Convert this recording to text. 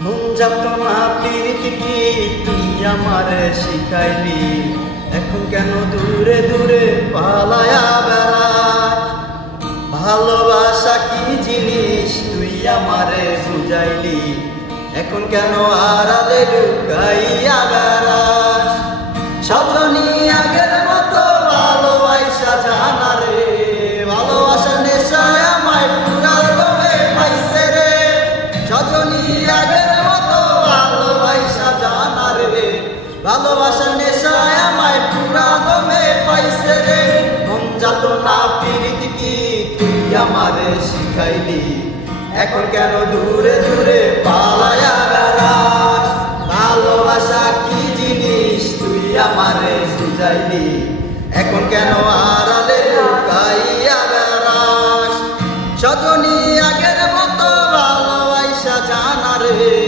মন যাত না প্রীতি কি তুই আমারে শিখাইলি? এখন কেন দূরে দূরে পালায়া বেড়ায়? ভালোবাসা কি জিনিস তুই আমারে বুঝাইলি? এখন কেন আড়ালে লুকাইয়া বেড়াস সজনী আগের ভালোবাসার নেশায় আমায় পুরানো মে পাইছে রে। ঘুমজাত না পিরিতি কি, তুই আমারে শিখাইলি। এখন কেন দূরে দূরে পালায়া বেড়াস? ভালোবাসা কি জিনিস, তুই আমারে বুঝাইলি। এখন কেন আড়ালে লুকাইয়া বেড়াস? সজনী আগের মতো ভালোবাসা জানা রে।